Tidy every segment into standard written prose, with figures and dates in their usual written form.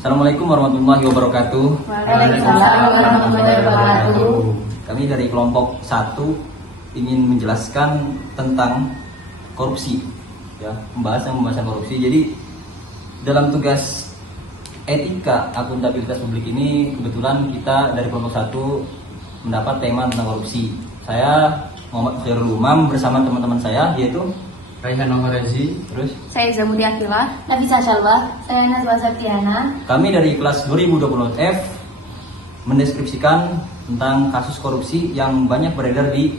Assalamualaikum warahmatullahi wabarakatuh. Waalaikumsalam warahmatullahi wabarakatuh. Kami dari kelompok 1 ingin menjelaskan tentang korupsi, ya, pembahasan korupsi. Jadi dalam tugas etika akuntabilitas publik ini kebetulan kita dari kelompok 1 mendapat tema tentang korupsi. Saya Muhammad Khairul Umam bersama teman-teman saya yaitu Raihan Omarazi, terus Saya Zamudi Akila. Nafisa Shalwa, saya Nazwa Septiana. kami dari kelas 2020F mendeskripsikan tentang kasus korupsi yang banyak beredar di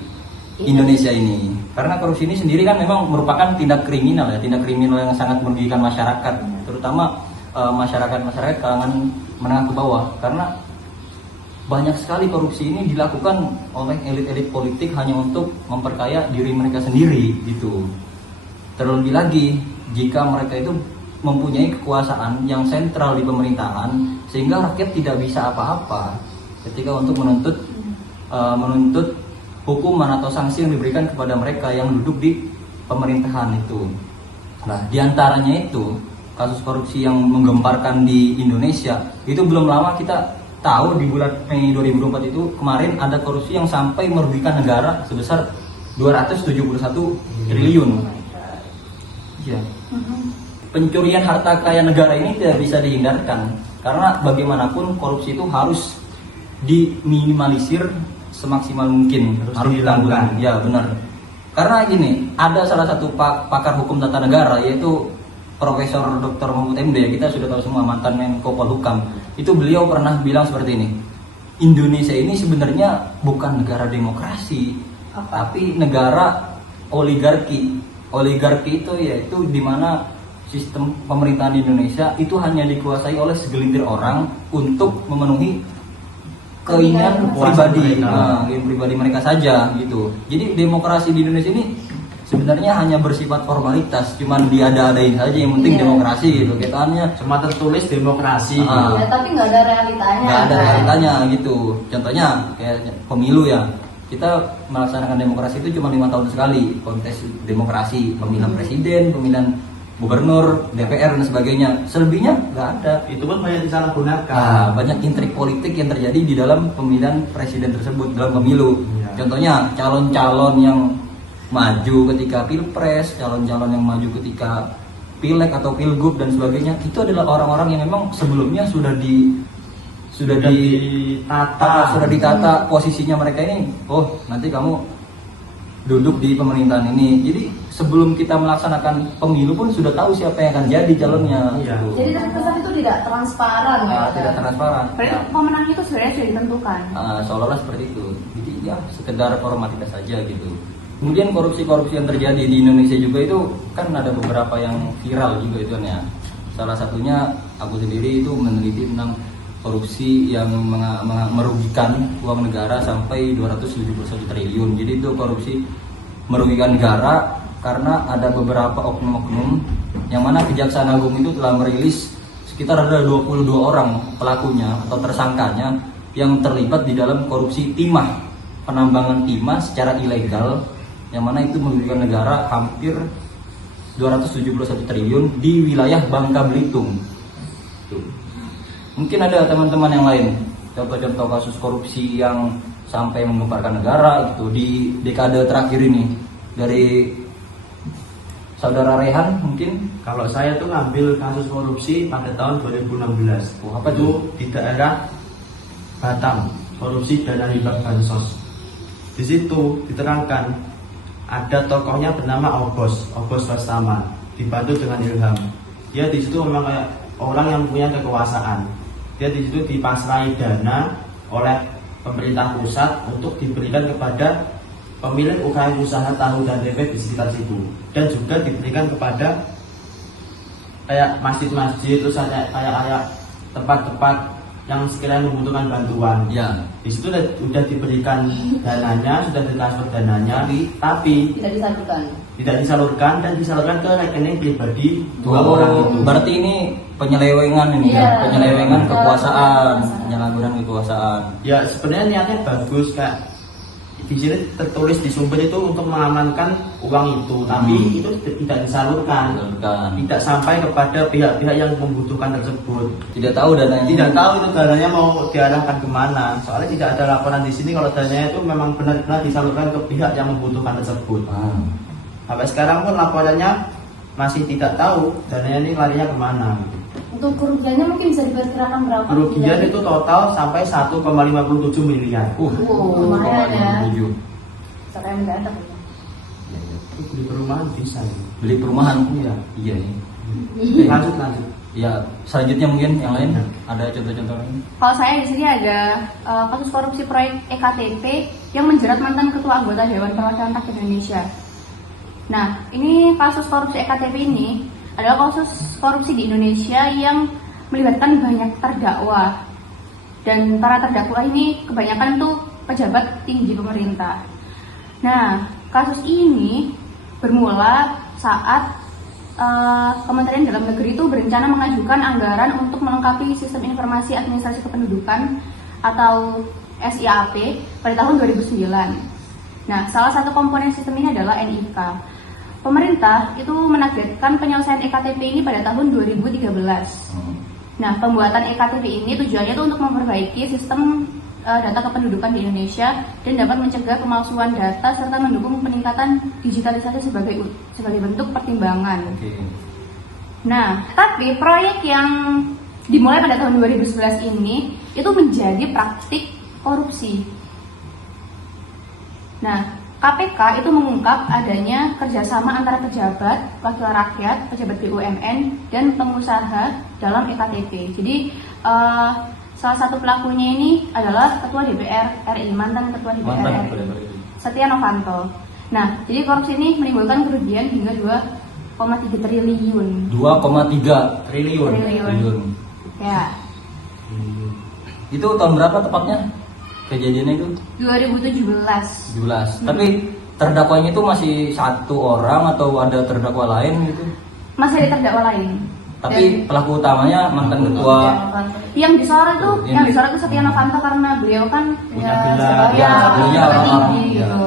Indonesia ini. Karena korupsi ini sendiri kan memang merupakan tindak kriminal yang sangat merugikan masyarakat, terutama masyarakat kalangan menengah ke bawah. Karena banyak sekali korupsi ini dilakukan oleh elit-elit politik hanya untuk memperkaya diri mereka sendiri gitu. Terlebih lagi jika mereka itu mempunyai kekuasaan yang sentral di pemerintahan sehingga rakyat tidak bisa apa-apa ketika untuk menuntut hukuman atau sanksi yang diberikan kepada mereka yang duduk di pemerintahan itu. Nah, diantaranya itu kasus korupsi yang menggemparkan di Indonesia itu belum lama kita tahu di bulan Mei 2024 itu kemarin ada korupsi yang sampai merugikan negara sebesar 271 triliun. Ya. Pencurian harta kaya negara ini tidak bisa dihindarkan karena bagaimanapun korupsi itu harus diminimalisir semaksimal mungkin, harus ditanggulangi. Ya, benar. Karena gini, ada salah satu pakar hukum tata negara yaitu Profesor Dr. Mahfud MD, kita sudah tahu semua, mantan Menko Polhukam. Itu beliau pernah bilang seperti ini. Indonesia ini sebenarnya bukan negara demokrasi, tapi negara oligarki. Oligarki itu yaitu di mana sistem pemerintahan di Indonesia itu hanya dikuasai oleh segelintir orang untuk memenuhi keinginan pribadi mereka saja gitu. Jadi demokrasi di Indonesia ini sebenarnya hanya bersifat formalitas, cuman diada-adain saja, yang penting demokrasi gitu. Kayaknya cuma tertulis demokrasi. Ya, tapi nggak ada realitanya. Nggak ada realitanya gitu. Contohnya kayak pemilu ya. Kita melaksanakan demokrasi itu cuma 5 tahun sekali, kontes demokrasi, pemilihan presiden, pemilihan gubernur, DPR dan sebagainya. Selebihnya nggak ada. Itu pun banyak disalahgunakan. Banyak intrik politik yang terjadi di dalam pemilihan presiden tersebut, dalam pemilu. Ya. Contohnya calon-calon yang maju ketika pilpres, calon-calon yang maju ketika pileg atau pilgub dan sebagainya, itu adalah orang-orang yang memang sebelumnya sudah ditata posisinya mereka ini. Oh, nanti kamu duduk di pemerintahan ini. Jadi sebelum kita melaksanakan pemilu pun sudah tahu siapa yang akan jadi calonnya. Iya. Gitu. Jadi terkesan itu tidak transparan ya. Tidak transparan. Berarti pemenang itu sebenarnya sudah ditentukan. Seolah-olah seperti itu. Jadi ya sekedar formalitas saja gitu. Kemudian korupsi-korupsi yang terjadi di Indonesia juga itu kan ada beberapa yang viral juga itu ya. Salah satunya aku sendiri itu meneliti tentang korupsi yang merugikan uang negara sampai 271 triliun. Jadi itu korupsi merugikan negara karena ada beberapa oknum-oknum yang mana Kejaksaan Agung itu telah merilis sekitar ada 22 orang pelakunya atau tersangkanya yang terlibat di dalam korupsi timah, penambangan timah secara ilegal, yang mana itu merugikan negara hampir 271 triliun di wilayah Bangka Belitung. Tuh. Mungkin ada teman-teman yang lain contoh-contoh kasus korupsi yang sampai menggemparkan negara gitu di dekade terakhir ini dari saudara Rehan mungkin. Kalau saya tuh ngambil kasus korupsi pada tahun 2016. Apa itu di daerah Batam, korupsi dana hibah bansos. Di situ diterangkan ada tokohnya bernama Obos Bastama, dibantu dengan Ilham. Dia di situ memang kayak orang yang punya kekuasaan. Dia di situ dipasrai dana oleh pemerintah pusat untuk diberikan kepada pemilik usaha tahu dan tempe di sekitar situ, dan juga diberikan kepada kayak masjid-masjid, terus kayak tempat-tempat yang sekiranya membutuhkan bantuan. Ya. Di situ sudah diberikan dananya, sudah ditransfer dananya, tapi tidak disalurkan dan disalurkan ke rekening pribadi dua orang itu. Berarti ini penyelewengan ini Iya, penyelewengan kekuasaan, penyalahgunaan kekuasaan. Ya sebenarnya niatnya bagus, kayak di sini tertulis di sumber itu untuk mengamankan uang itu, tapi itu tidak disalurkan, tidak sampai kepada pihak-pihak yang membutuhkan tersebut. Tidak tahu dananya. Tidak tahu itu dananya mau diarahkan kemana. Soalnya tidak ada laporan di sini kalau dananya itu memang benar-benar disalurkan ke pihak yang membutuhkan tersebut. Sampai sekarang pun laporannya masih tidak tahu dananya ini larinya kemana. Untuk kerugiannya mungkin bisa diperkirakan berapa? Kerugian itu total sampai 1,57 miliar. Lumayan ya. 7. Sampai mendadak. Itu beli perumahan bisa. Ya. Beli perumahan. Iya. Iya nih. Lanjut. Ya, selanjutnya mungkin yang lain ada contoh-contoh lain. Kalau saya di sini ada kasus korupsi proyek EKTP yang menjerat mantan ketua anggota Dewan Perwakilan Rakyat Indonesia. Nah, ini kasus korupsi EKTP ini adalah kasus korupsi di Indonesia yang melibatkan banyak terdakwa. Dan para terdakwa ini kebanyakan tuh pejabat tinggi pemerintah. Nah, kasus ini bermula saat Kementerian Dalam Negeri itu berencana mengajukan anggaran untuk melengkapi Sistem Informasi Administrasi Kependudukan atau SIAP pada tahun 2009. Nah, salah satu komponen sistem ini adalah NIK. Pemerintah itu menargetkan penyelesaian EKTP ini pada tahun 2013. Nah, pembuatan EKTP ini tujuannya itu untuk memperbaiki sistem data kependudukan di Indonesia dan dapat mencegah pemalsuan data serta mendukung peningkatan digitalisasi sebagai bentuk pertimbangan. Nah, tapi proyek yang dimulai pada tahun 2011 ini itu menjadi praktik korupsi. Nah, KPK itu mengungkap adanya kerjasama antara pejabat, wakil rakyat, pejabat BUMN, dan pengusaha dalam EKTP. Jadi salah satu pelakunya ini adalah Ketua DPR RI, mantan Ketua DPR RI, Setia Novanto. Nah, jadi korupsi ini menimbulkan kerugian hingga 2,3 triliun. 2,3 triliun. Ya. Itu tahun berapa tepatnya kejadiannya itu? 2017. Tapi terdakwanya itu masih satu orang atau ada terdakwa lain gitu? Masih ada terdakwa lain. Tapi pelaku utamanya mantan ketua. Yang disorot itu Setia Novanto karena beliau kan punya tinggi gitu.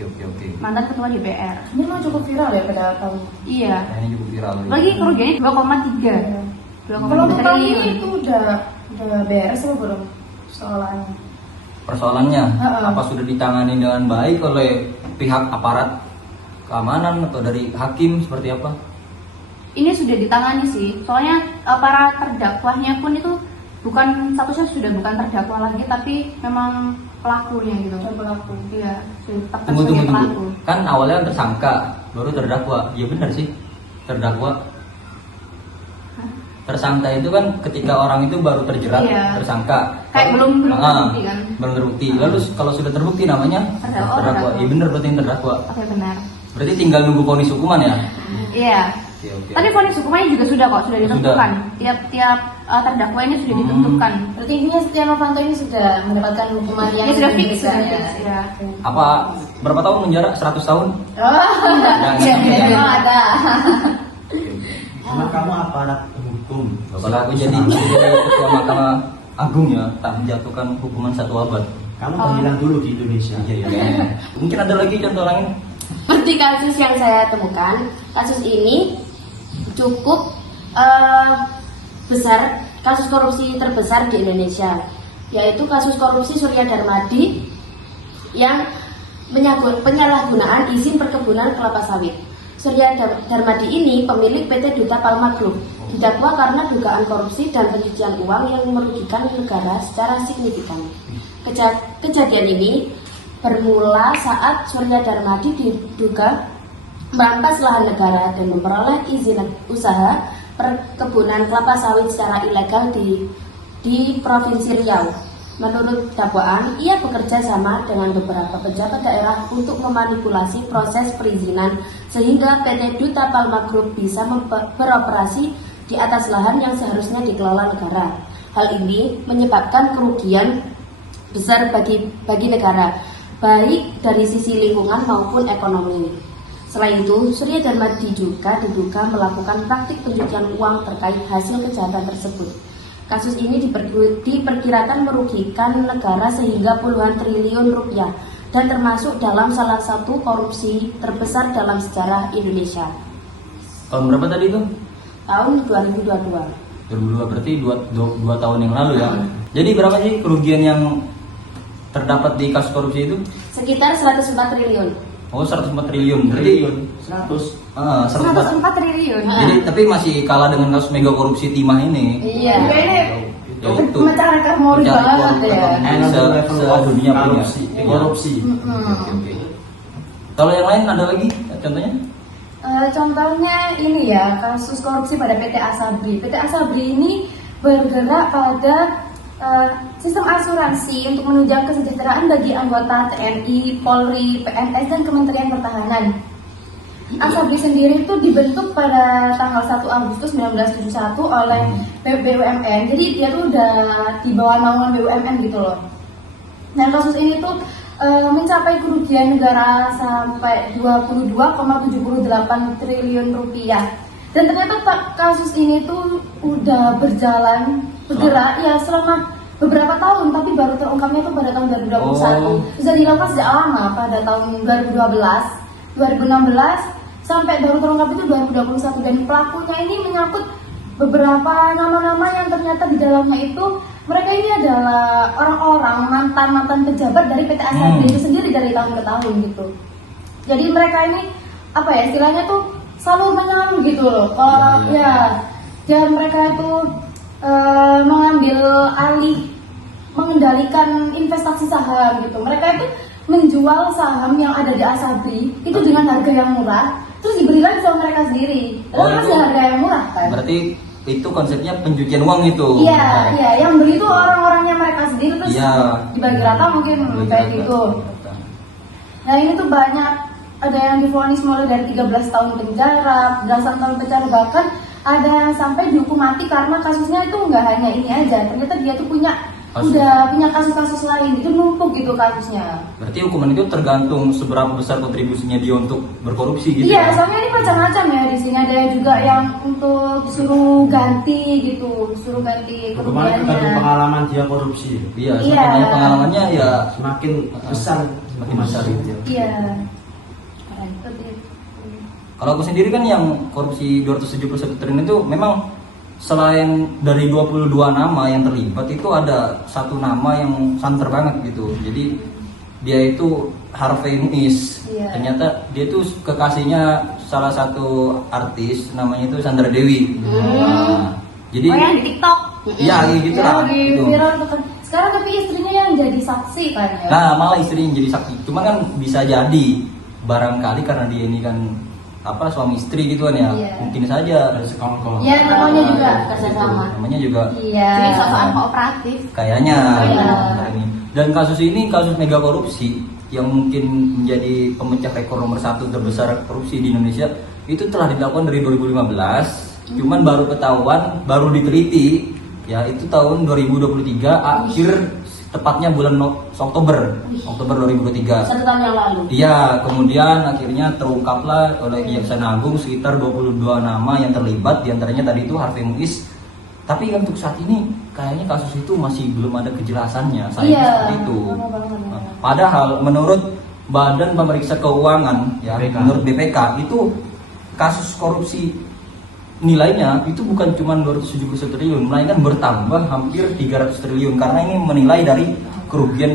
Oke. Mantan ketua DPR. Ini memang cukup viral ya pada tahun. Iya. Ini cukup viral. Lagi kerugiannya 2,3. Kalau untuk tahun ini itu udah beres apa belum soalnya? Persoalannya apa sudah ditangani dengan baik oleh pihak aparat keamanan atau dari hakim seperti apa? Ini sudah ditangani sih, soalnya para terdakwanya pun itu bukan statusnya sudah bukan terdakwa lagi, tapi memang pelakunya gitu. Pelaku. Iya, tetap Tunggu. pelaku. Kan awalnya tersangka, baru terdakwa. Ya benar sih, terdakwa. Tersangka itu kan ketika orang itu baru terjerat, tersangka. Kayak belum terbukti kan? Belum terbukti. Lalu kalau sudah terbukti namanya terdakwa. Iya benar, berarti yang terdakwa. Oke, benar. Berarti tinggal nunggu vonis hukuman ya? Iya. Oke. Tapi vonis hukumannya juga sudah ditentukan. Tiap terdakwa ini sudah ditentukan. Berarti intinya Setia Novanto ini sudah mendapatkan hukuman yang Ini sudah fix besar ya. Apa berapa tahun penjara? 100 tahun? Iya, memang ada. Emang kamu aparat hukum? Kalau aku jadi ketua Mahkamah Agung ya, tak menjatuhkan hukuman 1 abad. Kamu panggilan dulu di Indonesia. Iya. Mungkin ada lagi contoh lain? Seperti kasus yang saya temukan, kasus ini cukup besar, kasus korupsi terbesar di Indonesia, yaitu kasus korupsi Surya Darmadi yang penyalahgunaan izin perkebunan kelapa sawit. Surya Darmadi ini pemilik PT Duta Palma Group, didakwa karena dugaan korupsi dan pencucian uang yang merugikan negara secara signifikan. Kejadian ini bermula saat Surya Darmadi diduga merampas lahan negara dan memperoleh izin usaha perkebunan kelapa sawit secara ilegal di Provinsi Riau. Menurut dakwaan, ia bekerja sama dengan beberapa pejabat daerah untuk memanipulasi proses perizinan sehingga PT Duta Palma Group bisa beroperasi di atas lahan yang seharusnya dikelola negara. Hal ini menyebabkan kerugian besar bagi negara, baik dari sisi lingkungan maupun ekonomi. Selain itu, Surya Darmadi juga diduga melakukan praktik pencucian uang terkait hasil kejahatan tersebut. Kasus ini diperkirakan merugikan negara sehingga puluhan triliun rupiah dan termasuk dalam salah satu korupsi terbesar dalam sejarah Indonesia. Tahun berapa tadi itu? Tahun 2022. 2002, berarti 2 tahun yang lalu ya. Jadi berapa sih kerugian yang terdapat di kasus korupsi itu? Sekitar 104 triliun. Oh, 104 triliun. Berarti 100. 104. 104 triliun. Jadi tapi masih kalah dengan kasus mega korupsi timah ini. Iya. Ya, itu. Memecah rekor muri Pecah rekor banget ya. se-dunia punya. korupsi. Korupsi. Oke. Kalau yang lain ada lagi contohnya? Contohnya ini ya, kasus korupsi pada PT Asabri. PT Asabri ini bergerak pada sistem asuransi untuk menunjang kesejahteraan bagi anggota TNI, Polri, PNS, dan Kementerian Pertahanan. Asabri sendiri itu dibentuk pada tanggal 1 Agustus 1971 oleh BUMN. Jadi dia tuh udah di bawah naungan BUMN gitu loh. Dan kasus ini tuh mencapai kerugian negara sampai 22,78 triliun rupiah. Dan ternyata kasus ini tuh udah bergerak ya selama beberapa tahun, tapi baru terungkapnya tuh pada tahun 2021. Sudah dilakukan sejak lama pada tahun 2012, 2016 sampai baru terungkap itu 2021, dan pelakunya ini menyangkut beberapa nama-nama yang ternyata di dalamnya itu mereka ini adalah orang-orang mantan pejabat dari PT Asabri itu sendiri dari tahun ke tahun gitu. Jadi mereka ini apa ya istilahnya tuh selalu menyalu gitu loh. Kalau dan mereka itu mengambil alih mengendalikan investasi saham gitu. Mereka itu menjual saham yang ada di Asabri itu dengan harga yang murah, terus dibeli lagi sama mereka sendiri. Lalu masih harga yang murah kan? Berarti itu konsepnya pencucian uang itu. Iya, iya, yang beli itu orang-orangnya mereka sendiri terus dibagi rata mungkin kayak gitu. Nah ini tuh banyak, ada yang divonis mulai dari 13 tahun penjara, belasan tahun penjara, bahkan ada yang sampai dihukum mati karena kasusnya itu nggak hanya ini aja, ternyata dia tuh udah punya kasus-kasus lain, itu numpuk gitu kasusnya. Berarti hukuman itu tergantung seberapa besar kontribusinya dia untuk berkorupsi gitu. Iya, soalnya ini macam-macam ya di sini, ada juga yang untuk suruh ganti gitu, suruh ganti Hukuman tergantung kerugiannya. pengalaman dia korupsi. Iya, Iya. semakin banyak pengalamannya ya Semakin besar semakin besar gitu. Iya. Kalau aku sendiri kan yang korupsi 271 triliun itu memang selain dari 22 nama yang terlibat itu ada satu nama yang santer banget gitu. Jadi dia itu Harvey Muiz. Iya. Ternyata dia tuh kekasihnya salah satu artis namanya itu Sandra Dewi. Nah, jadi Oh yang di TikTok. ya gitu Ya, lah. di Gitu. viral tuh kan. Sekarang tapi istrinya yang jadi saksi kan ya. Nah, malah istrinya jadi saksi. Cuma kan bisa jadi barangkali karena dia ini kan suami istri gitu kan ya. Iya. Mungkin saja dari sekongkol. Iya, namanya juga kerjasama. Namanya juga Iya. Jadi sosokan kooperatif. kayaknya. Iya. Nah, ini. Dan kasus ini kasus mega korupsi yang mungkin menjadi pemecah rekor nomor 1 terbesar korupsi di Indonesia itu telah dilakukan dari 2015. Cuman baru ketahuan, baru diteliti ya itu tahun 2023 akhir, tepatnya bulan Oktober 2023. 1 tahun yang lalu. Iya, kemudian akhirnya terungkaplah oleh Kejaksaan Agung sekitar 22 nama yang terlibat, diantaranya tadi itu Harvey Muiz. Tapi untuk saat ini kayaknya kasus itu masih belum ada kejelasannya, sayangnya seperti itu. lama banget ya. Nah, padahal menurut Badan Pemeriksa Keuangan, ya, BPK. menurut BPK itu kasus korupsi nilainya itu bukan cuma 271 triliun, melainkan bertambah hampir 300 triliun karena ini menilai dari kerugian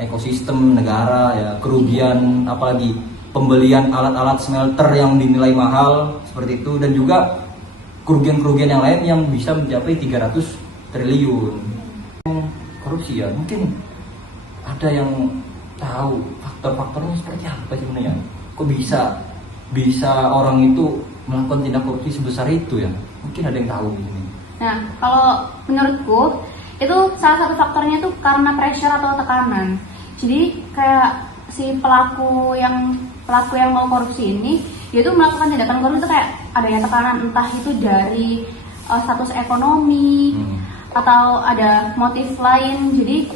ekosistem negara ya, kerugian apalagi pembelian alat-alat smelter yang dinilai mahal seperti itu, dan juga kerugian yang lain yang bisa mencapai 300 triliun. Korupsi ya, mungkin ada yang tahu faktor-faktornya seperti apa sebenarnya? Kok bisa orang itu melakukan tindak korupsi sebesar itu ya? Mungkin ada yang tahu di sini. Nah, kalau menurutku itu salah satu faktornya tuh karena pressure atau tekanan. Jadi kayak si pelaku yang mau korupsi ini, dia tuh melakukan tindakan korupsi itu kayak adanya tekanan, entah itu dari status ekonomi atau ada motif lain. Jadi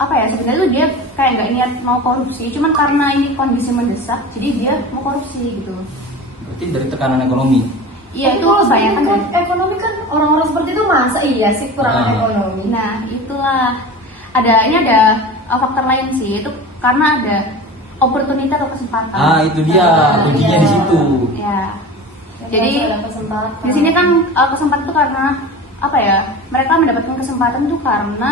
apa ya, sebenarnya tuh dia kayak nggak niat mau korupsi, cuman karena ini kondisi mendesak, jadi dia mau korupsi gitu. Berarti dari tekanan ekonomi. Iya, Tapi itu kalau kebanyakan kan dari ekonomi kan orang-orang seperti itu masa iya sih kurang Nah. ekonomi. Nah, itulah. Ini ada faktor lain sih, itu karena ada opportunity atau kesempatan. Itu dia kuncinya iya. di situ. Ya. Jadi Jadi ada kesempatan. di sini kan kesempatan itu karena apa ya? Mereka mendapatkan kesempatan itu karena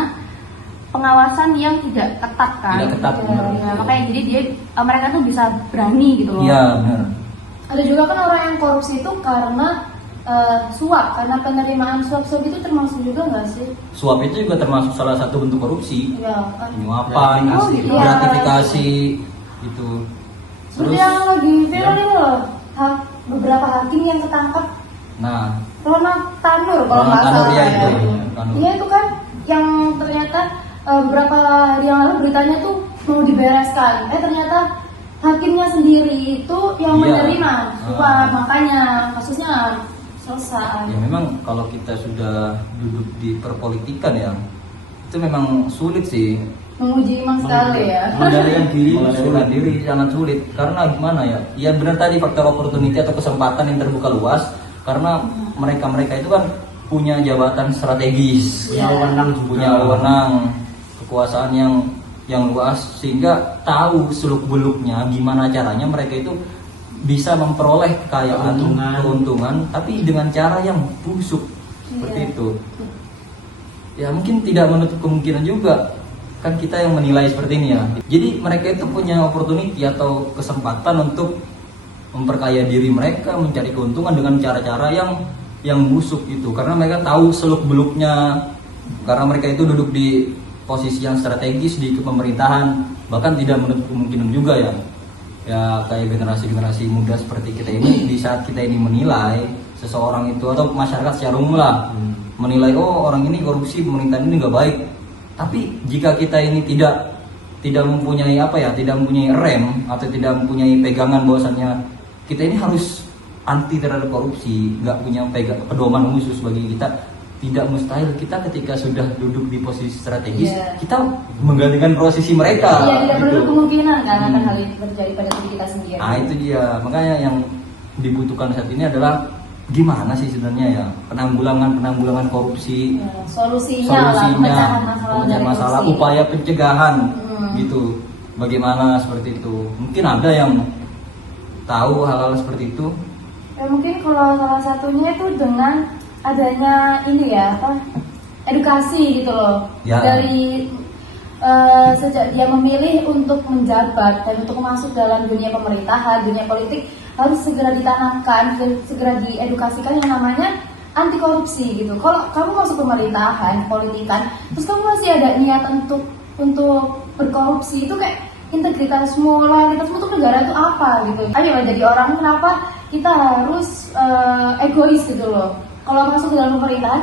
pengawasan yang tidak ketat kan. Tidak ketat, benar. Ya, makanya jadi mereka tuh bisa berani gitu loh. Iya benar. Ada juga kan orang yang korupsi itu karena suap, karena penerimaan suap-suap itu termasuk juga nggak sih? Suap itu juga termasuk salah satu bentuk korupsi. Ya kan. Penyuapan, Gratifikasi. Oh, iya. gratifikasi gitu. Seperti yang lagi viral ya. ini loh, beberapa hakim yang ketangkap Nah, Ronald Tanur kalau Ronald nggak Tanur, salah ya, ya. itu, Tanur. Iya itu kan yang ternyata beberapa hari yang lalu beritanya tuh mau dibereskan. Ternyata hakimnya sendiri itu yang Iya. menerima suap, Ah. makanya kasusnya selesai. ya memang kalau kita sudah duduk di perpolitikan ya, itu memang sulit sih. Menguji iman sekali ya. Mengendalikan diri Mengendalikan diri sangat sulit karena gimana ya? Ya benar tadi faktor opportunity atau kesempatan yang terbuka luas karena mereka itu kan punya jabatan strategis, punya wewenang juga. punya wewenang, kekuasaan yang luas sehingga tahu seluk-beluknya gimana caranya mereka itu bisa memperoleh kekayaan, keuntungan tapi dengan cara yang busuk seperti Iya. itu. Ya mungkin tidak menutup kemungkinan juga kan kita yang menilai seperti ini ya. Jadi mereka itu punya opportunity atau kesempatan untuk memperkaya diri mereka, mencari keuntungan dengan cara-cara yang busuk itu karena mereka tahu seluk-beluknya, karena mereka itu duduk di posisi yang strategis di pemerintahan, bahkan tidak menutup kemungkinan juga ya kayak generasi-generasi muda seperti kita ini di saat kita ini menilai seseorang itu atau masyarakat secara umum lah menilai orang ini korupsi, pemerintahan ini nggak baik. Tapi jika kita ini tidak mempunyai tidak mempunyai rem atau tidak mempunyai pegangan bahwasannya kita ini harus anti terhadap korupsi, nggak punya pedoman khusus bagi kita, tidak mustahil kita ketika sudah duduk di posisi strategis Iya. kita menggantikan posisi mereka. Iya, tidak gitu. menutup kemungkinan kan akan hal itu terjadi pada diri kita sendiri. Itu dia, makanya yang dibutuhkan saat ini adalah gimana sih sebenarnya ya penanggulangan korupsi, Ya, solusinya pemecahan masalah, korupsi. upaya pencegahan gitu. Bagaimana seperti itu? Mungkin ada yang tahu hal-hal seperti itu. Ya mungkin kalau salah satunya itu dengan adanya ini ya edukasi gitu loh. Ya. Dari sejak dia memilih untuk menjabat dan untuk masuk dalam dunia pemerintahan, dunia politik harus segera ditanamkan, segera diedukasikan yang namanya anti korupsi gitu. Kalau kamu masuk pemerintahan, politikan, terus kamu masih ada niat untuk berkorupsi, itu kayak integritasmu, loyalitasmu untuk negara itu apa gitu. Ayo jadi orang kenapa kita harus egois gitu loh. Kalau masuk ke dalam pemerintahan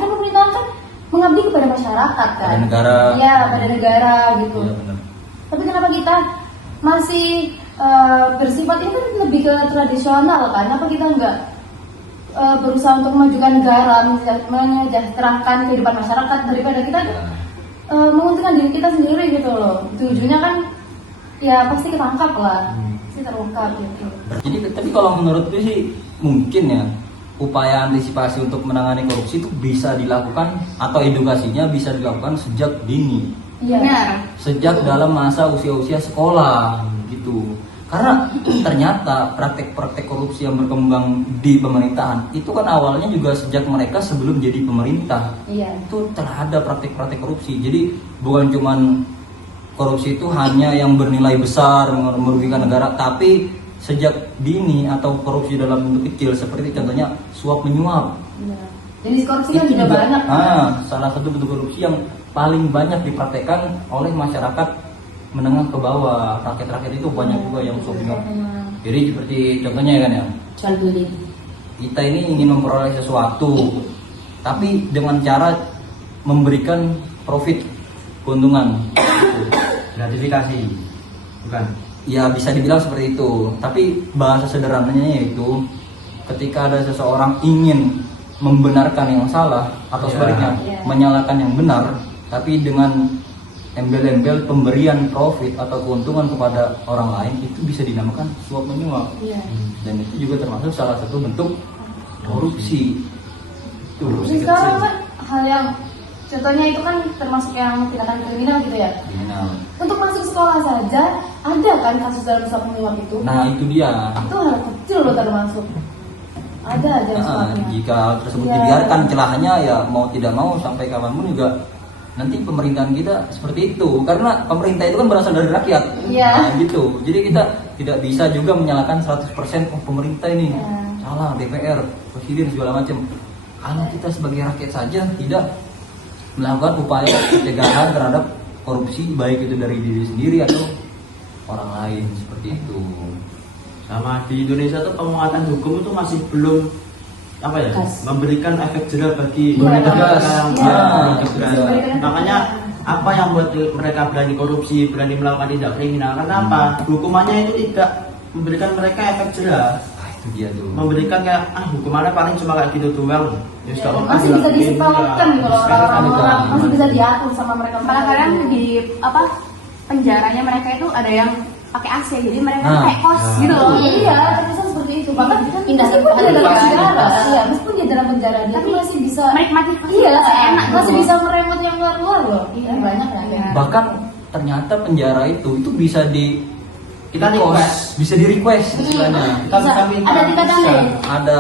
kan mengabdi kepada masyarakat kan. Pada negara. Iya, pada negara gitu. Iya, benar. Tapi kenapa kita masih bersifat ini kan lebih ke tradisional kan? Kenapa kita nggak berusaha untuk memajukan negara, menyejahterakan kehidupan masyarakat daripada kita menguntungkan diri kita sendiri gitu loh. Tujuannya kan ya pasti ketangkap lah, pasti terungkap gitu. Jadi tapi kalau menurutku sih mungkin ya upaya antisipasi untuk menangani korupsi itu bisa dilakukan atau edukasinya bisa dilakukan sejak dini. Iya. Benar. Sejak dalam masa usia-usia sekolah gitu. Karena ternyata praktek-praktek korupsi yang berkembang di pemerintahan itu kan awalnya juga sejak mereka sebelum jadi pemerintah. Iya. Itu telah ada praktek-praktek korupsi. Jadi bukan cuman korupsi itu hanya yang bernilai besar merugikan negara, tapi sejak dini atau korupsi dalam bentuk kecil seperti contohnya suap menyuap. Iya. Jenis korupsi kan Itu juga banyak. salah satu bentuk korupsi yang paling banyak dipraktekkan oleh masyarakat menengah ke bawah. Rakyat-rakyat itu banyak juga yang suap menyuap. Jadi seperti contohnya kan ya, Jual beli. kita ini ingin memperoleh sesuatu, tapi dengan cara memberikan profit, keuntungan. Gratifikasi, bukan? Ya bisa dibilang seperti itu. Tapi bahasa sederhananya yaitu ketika ada seseorang ingin membenarkan yang salah atau Ya. sebaliknya Ya. menyalahkan yang benar, tapi dengan embel-embel pemberian profit atau keuntungan kepada orang lain, itu bisa dinamakan suap menyuap. Iya. Dan itu juga termasuk salah satu bentuk korupsi. Tuh, Jadi sekarang kan hal yang Contohnya itu kan termasuk yang tindakan kriminal gitu ya. Kriminal. Untuk masuk sekolah saja ada kan kasus dalam suap menyuap itu. Nah itu dia. Itu hal kecil loh termasuk. Ada aja suapnya. Jika hal tersebut Iya. dibiarkan celahnya ya mau tidak mau sampai kapanpun juga nanti pemerintahan kita seperti itu, karena pemerintah itu kan berasal dari rakyat. Iya. Nah, gitu. Jadi kita tidak bisa juga menyalahkan 100% pemerintah ini. Iya. Salah DPR, presiden segala macam. Kalau kita sebagai rakyat saja tidak melakukan upaya pencegahan terhadap korupsi, baik itu dari diri sendiri atau orang lain, seperti itu. Sama di Indonesia tuh penguatan hukum itu masih belum apa ya, Tegas. memberikan efek jerah bagi Iya, mereka tegas. yang Iya. melakukan Masih kejahatan. memberikan efek Makanya jerah. apa yang buat mereka berani korupsi, berani melakukan tindak kriminal? Karena apa? Hukumannya itu tidak memberikan mereka efek jerah, Ah, itu dia tuh. memberikan kayak hukumannya paling cuma kayak gitu doang. Ya, nggak apa-apa, Masih bisa dilakuin. disekolahkan Iya, kalau orang-orang bisa. masih bisa diatur sama mereka. Malah kadang di apa penjaranya mereka itu ada yang pakai AC, jadi mereka Nah, kayak kos nah. gitu loh. Iya, terkesan seperti itu. Bahkan Pindah meskipun tempat, dia dalam pindah penjara, tempat. iya, meskipun dia dalam penjara, dia Tapi tuh masih bisa. menikmati Iya, masih enak masih gitu. bisa meremot yang luar-luar loh. Iya. Kan banyak ya. Iya. Bahkan ternyata penjara itu bisa di Kita request. bisa di request istilahnya. Kita bisa minta. Ada tingkatannya. Ada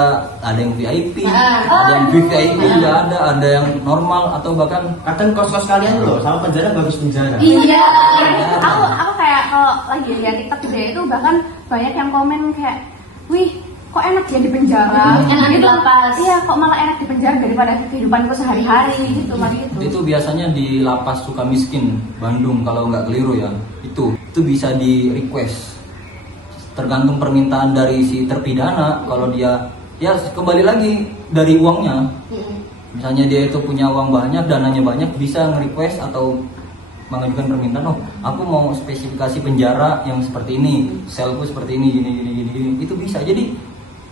yang VIP, Nah, ada yang VIP juga ada yang normal atau bahkan Kadang kos-kos kalian loh sama penjara bagus penjara. Iya. Aku kayak kalau lagi lihat TikTok juga itu bahkan banyak yang komen kayak, wih kok enak ya di penjara. Enak di lapas. Iya, kok malah enak di penjara daripada kehidupanku sehari-hari gitu, makanya gitu. itu biasanya di lapas Sukamiskin Bandung kalau nggak keliru ya. Itu bisa di request, tergantung permintaan dari si terpidana. Kalau dia ya kembali lagi dari uangnya, misalnya dia itu punya uang banyak, dananya banyak, bisa nge-request atau mengajukan permintaan, oh aku mau spesifikasi penjara yang seperti ini, selku seperti ini, gini, itu bisa. Jadi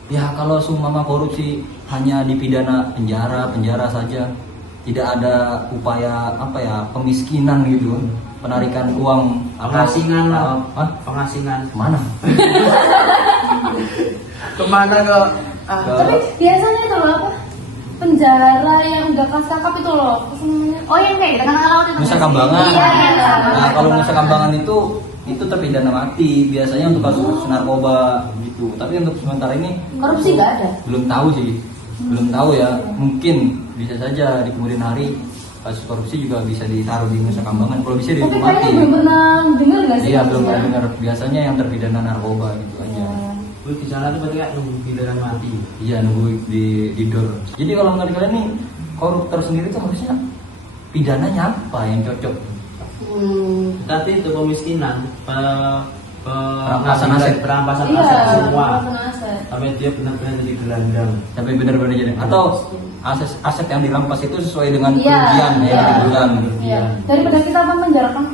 ya kalau seumpama korupsi hanya dipidana penjara saja, tidak ada upaya apa ya, pemiskinan gitu, penarikan uang Pengasingan lah. Hah? Pengasingan. Kemana? Kemana ke? Tapi biasanya itu loh apa? Penjara yang udah kelas kakap itu loh. Apa sih namanya? Oh yang kayak di tengah laut itu. Nusa Kambangan. Iya, iya. Nah, kalau Nusa Kambangan itu terpidana mati biasanya untuk kasus narkoba gitu. Tapi untuk sementara ini Korupsi nggak ada. belum tahu sih, belum tahu ya. Mungkin bisa saja di kemudian hari kasus korupsi juga bisa ditaruh di Nusa Kambangan. Kalau bisa Tapi dihukum mati. kayaknya belum pernah dengar nggak sih? Iya belum kasusnya? pernah dengar. Biasanya yang terpidana narkoba gitu aja. Wih, di sana tuh berarti kayak nunggu giliran mati. Iya nunggu di dor. Jadi kalau menurut kalian nih koruptor sendiri tuh harusnya pidananya apa yang cocok? Tapi itu pemiskinan, Perampasan aset. perampasan Iya, aset semua. perampasan aset. Sampai dia benar-benar jadi gelandang. Sampai benar-benar jadi atau aset yang dirampas itu sesuai dengan Iya, kerugian iya. yang dibilang. Iya. Daripada kita memenjarakan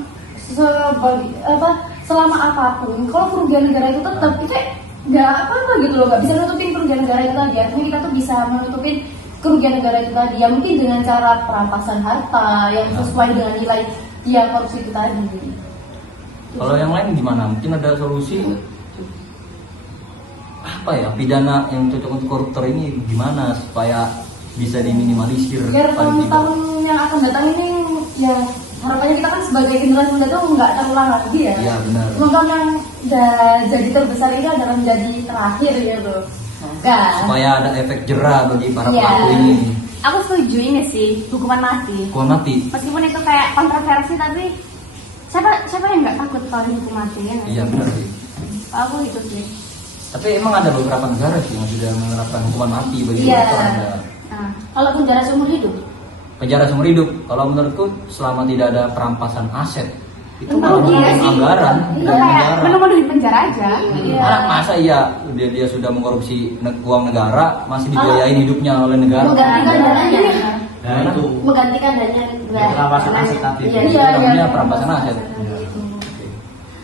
selama apapun, kalau kerugian negara itu tetap kita nggak apa-apa gitu loh, nggak bisa nutupin kerugian negara itu tadi. Artinya kita tuh bisa menutupin kerugian negara itu tadi. Ya mungkin dengan cara perampasan harta yang sesuai dengan nilai dia korupsi itu tadi. Kalau yang lain gimana? Mungkin ada solusi apa ya, pidana yang cocok untuk koruptor ini gimana supaya bisa diminimalisir Biar paling tidak? tahun yang akan datang ini ya harapannya kita kan sebagai generasi muda tuh nggak terulang lagi ya. Iya benar. Semoga yang udah jadi terbesar ini adalah menjadi terakhir gitu. Nah, Supaya ada efek jerah bagi para Iya. pelaku ini. Aku setuju ini sih, hukuman mati. Hukuman mati. Meskipun itu kayak kontroversi tapi siapa yang nggak takut kalau dihukum mati ya? nggak Iya sih? benar sih. Aku gitu sih. Tapi emang ada beberapa negara sih yang sudah menerapkan hukuman mati bagi Iya. koruptor. Ada Nah, Kalau penjara seumur hidup, penjara seumur hidup. Kalau menurutku selama tidak ada perampasan aset itu Oh, malah iya bukan sih. anggaran itu dari kayak negara. menu-menu di penjara aja. Iya. Anak masa iya dia sudah mengkorupsi uang negara masih dibiayain hidupnya oleh negara. menggantikan dananya, Nah itu menggantikan dananya perampasan aset tadi. Iya, Itu iya. namanya perampasan aset.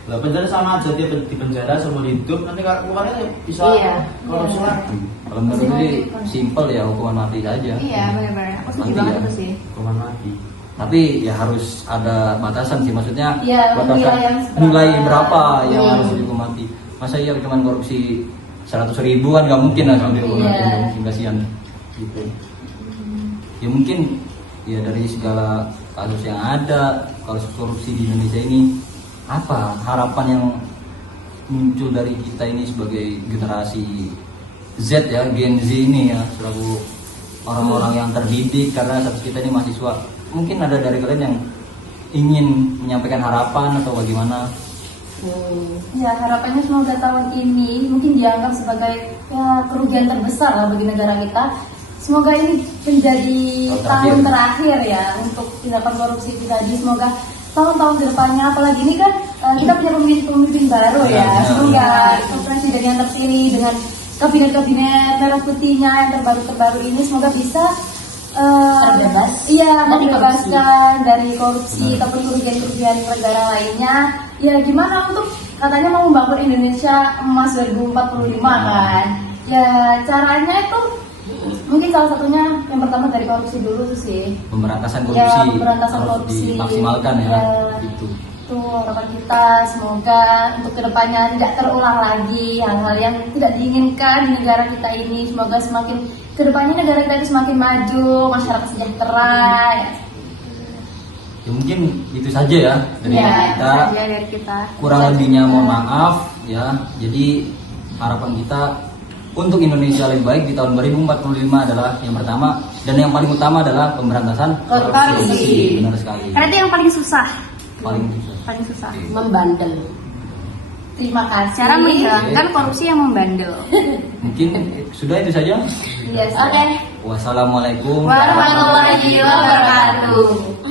Lah penjara sama aja, dia di penjara seumur hidup, nanti kalau keluarnya bisa Iya. korupsi lagi. Kalau menurut ini simple ya, hukuman mati saja. Iya, benar-benar. Aku setuju Mati banget ya. itu sih. Hukuman mati. Tapi ya harus ada batasan sih, maksudnya Iya, batasan nilai yang seberapa. nilai berapa yang Iya. harus dihukum mati. Masa iya cuma korupsi 100.000 kan nggak mungkin lah sampai hukum mati, Iya. nggak mungkin, kasihan gitu. Ya mungkin ya dari segala kasus yang ada, kasus korupsi di Indonesia ini, apa harapan yang muncul dari kita ini sebagai generasi Z ya, Gen Z ini ya, selaku orang-orang yang terdidik, karena saat kita ini mahasiswa. Mungkin ada dari kalian yang ingin menyampaikan harapan atau bagaimana? Ya, harapannya semoga tahun ini mungkin dianggap sebagai ya, kerugian terbesar lah bagi negara kita. Semoga ini menjadi tahun terakhir ya untuk tindakan korupsi itu tadi. Semoga tahun-tahun kedepannya, apalagi ini kan kita punya pemimpin baru ya. Semoga presiden yang terpilih dengan kabinet-kabinet merah putihnya yang terbaru ini semoga bisa Terbebas iya, dari membebaskan dari korupsi ataupun kerugian-kerugian negara lainnya. Ya gimana untuk katanya mau membangun Indonesia emas 2045 kan? Ya caranya itu mungkin salah satunya yang pertama dari korupsi dulu tuh sih. Pemberantasan korupsi, Ya, pemberantasan harus korupsi. dimaksimalkan ya, Ya. gitu. Itu harapan kita, semoga untuk kedepannya tidak terulang lagi hal-hal yang tidak diinginkan di negara kita ini. Semoga semakin kedepannya negara kita itu semakin maju, masyarakat sejahtera. Ya mungkin itu saja ya dari Ya, kita. itu saja dari kita. Kurang lebihnya mohon maaf ya. Jadi harapan kita untuk Indonesia lebih baik di tahun 2045 adalah yang pertama dan yang paling utama adalah pemberantasan Korupsi. Benar sekali. Karena itu yang paling susah. Paling susah. Membandel. Terima kasih. Cara menghilangkan korupsi yang membandel. Mungkin sudah itu saja. Yes. Oke. Wassalamualaikum Warahmatullahi wabarakatuh.